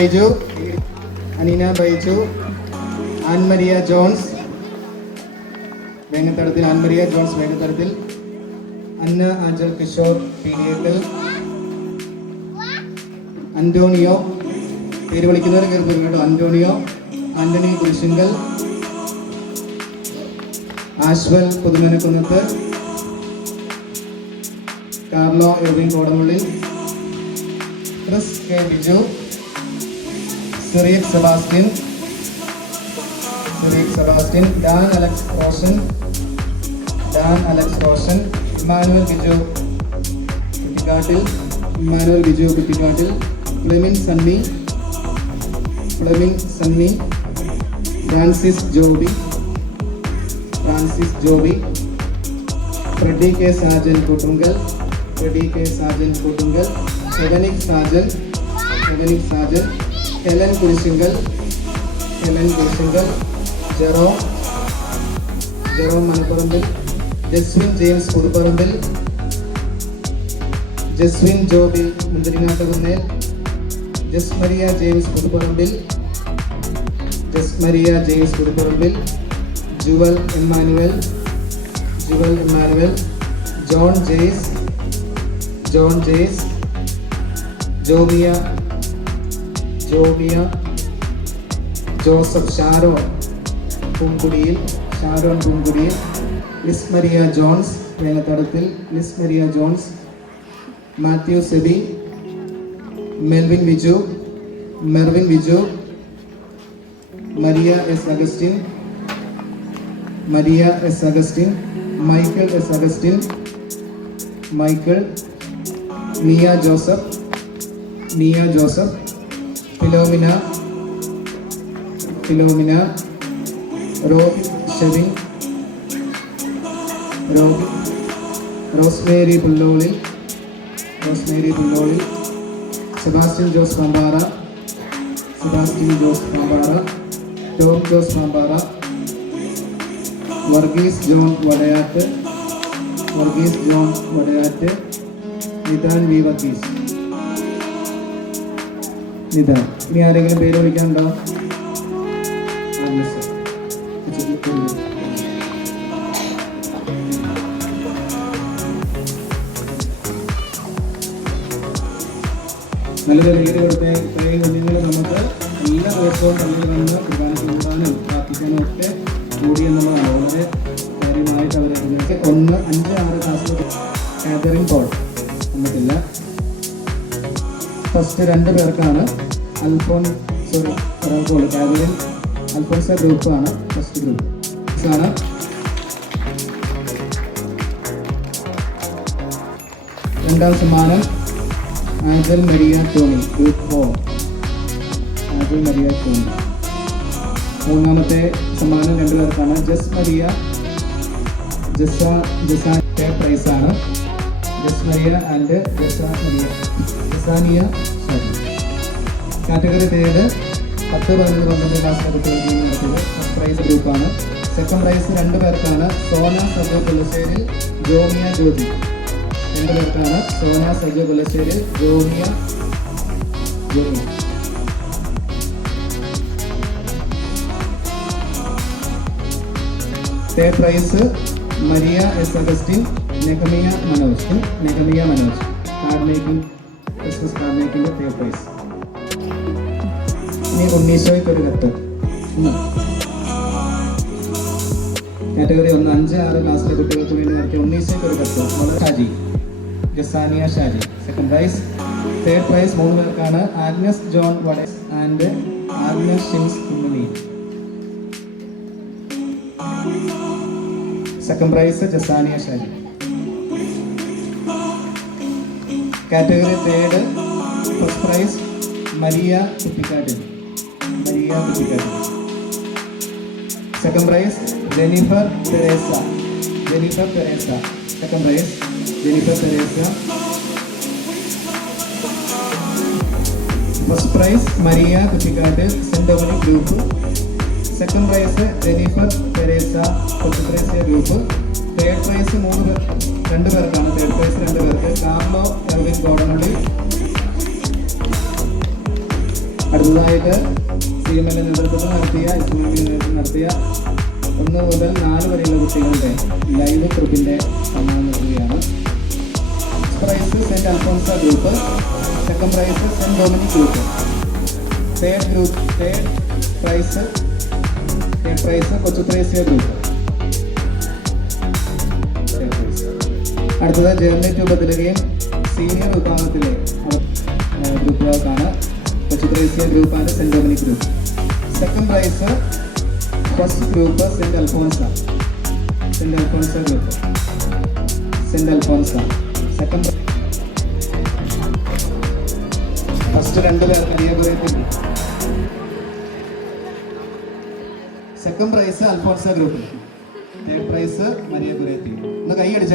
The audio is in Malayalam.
Baiju Aneena Baiju Annmaria Johns Vengathadathil Annmaria Johns Vengathadathil Anna Anchal Kishore പീഡിയത്തിൽ Antonio പേര് വിളിക്കുന്നവർ കയറി കേട്ടോ. Antonio Antony Kurisinkal Ashwal Puthumanakkunnath Carlo Evin Kodamullil Chris K. Biju Cyriac Sebastian Cyriac Sebastian Dan Alex Roshan Dan Alex Roshan Emmanuel Biju Kuttikattil Emmanuel Biju Kuttikattil Flemin Sunny Flemin Sunny Francis Joby Francis Joby Freddy K Sajan Koottunkal Freddy K Sajan Koottunkal Sevanik Sajan Sevanik Sajan Helen Kurisinkal Ellen Kurisinkal Jero Jero Malaparambil Jaswin James Kuduparambil Jaswin Joby Munthiringattukunnel Jasmaria James Puthuparambil Jasmaria James Puthuparambil Jewel Emmanuel Jewel Emmanuel John Jaise John Jaise Jomiya Jomiya Joseph Sharon Poonkudiyil Sharon Poonkudiyil Lismaria Johns Velathadathil Lismaria Johns Mathew Seby Melvin Viju Mervin Viju Maria S Augustine Maria S Augustine Michael S Augustine Michael Nia Joseph Nia Joseph Philomena Philomena Rohit Shevin Rohit Rosemary Pullolil Rosemary Pullolil Sebastian Jose Pampara Sebastian Jose Pampara Tom Jose Pampara Varghese John Vadayattu Varghese John Vadayattu Nithan V Varghese Nithan ഇനി ആരെങ്കിലും പേര് വിളിക്കാനുണ്ടോ. നല്ലൊരു രീതി കൊടുത്ത കുഞ്ഞുങ്ങൾ നമുക്ക് എല്ലാ ദിവസവും നമ്മൾ വന്ന് കുർബാന കൂടാനും പ്രാർത്ഥിക്കാനും ഒക്കെ കൂടി എന്നുള്ളതാണ് വളരെ കാര്യമായിട്ട് അവരെ ഒന്ന് അഞ്ച് ആറ് ക്ലാസ് കാതറിംഗ് പോൾ വന്നിട്ടില്ല ഫസ്റ്റ് രണ്ട് പേർക്കാണ്. Alphon sorry Paul Catherine Alphonsa ഗ്രൂപ്പാണ് ഫസ്റ്റ് ഗ്രൂപ്പ് ആണ് രണ്ടാം സമ്മാനം Anchal Maria Tony group four Anchal Maria Tony. മൂന്നാമത്തെ സമ്മാനം രണ്ടു പേർക്കാണ്. ജസ് മരിയ ജസ ജസാനിയ പ്രൈസാണ് Jas Maria and Jasa Maria. Jasaniya sorry category third പത്ത് പതിനൊന്ന് പന്ത്രണ്ട് ക്ലാസ്സിലെ കുട്ടികൾക്ക് നടത്തിയത് ഫസ്റ്റ് പ്രൈസ് ഗ്രൂപ്പാണ് സെക്കൻഡ് പ്രൈസ് രണ്ട് പേർക്കാണ് സോന സജോ പുലശ്ശേരി ജോമിയ ജ്യോതി. രണ്ട് പേർക്കാണ് Sona Sajo Pulassery Jomiya Jomiya third prize Maria S Augustine Negamiya Manoj. Negamiya Manoj. Card making Christmas card papers ഇനി ഉണ്ണീശോയ്ക്ക് ഒരു കത്ത്. കാറ്റഗറി ഒന്ന് അഞ്ച് ആറ് ക്ലാസ്സിലെ കുട്ടികൾക്ക് വേണ്ടി നടത്തിയ ഉണ്ണീശോയ്ക്ക് ഒരു കത്ത്. വളരെ Shaji. Gasaniya Shaji. Second prize third prize മൂന്ന് പേർക്കാണ് Agnes John വഡേസ് and Agnes Shims Kummali second prize Jasaniya Shaji. Category third first prize Maria Kuttikattil Maria Kuttikattil second prize Jennifer Teresa Jennifer Teresa second prize Jennifer Teresa first prize Maria Kuttikattu saint Dominic group second prize Jennifer Teresa Kochuthresia group third prize മൂന്ന് പേർ രണ്ട് പേർക്കാണ്. തേർഡ് പ്രൈസ് രണ്ട് പേർക്ക്. കാർലോ അടുത്തതായിട്ട് സി എം എല്ലിന്റെ നേതൃത്വത്തിൽ നടത്തിയ ഇസ്ലാമിക നേതൃത്വം നടത്തിയ ഒന്ന് മുതൽ നാല് വരെയുള്ള കുട്ടികളുടെ ലൈവ് ട്രിപ്പിന്റെ സമ്മാനം നൽകുകയാണ്. Prize saint Alphonsa group second prize saint Dominic group third group third prize third prize Kochuthresia group. അടുത്തത് ജേർണി ടു ബദലുകയും സീനിയർ വിഭാഗത്തിലെ ഗ്രൂപ്പുകൾക്കാണ് Kochuthresia group and saint Dominic group. Second prize first group saint Alphonsa. Saint Alphonsa group saint Alphonsa. Second first രണ്ട് പേർ കിട്ടി second prize Alphonsa group third prize Maria Goretti ഒന്ന് കൈയടിച്ച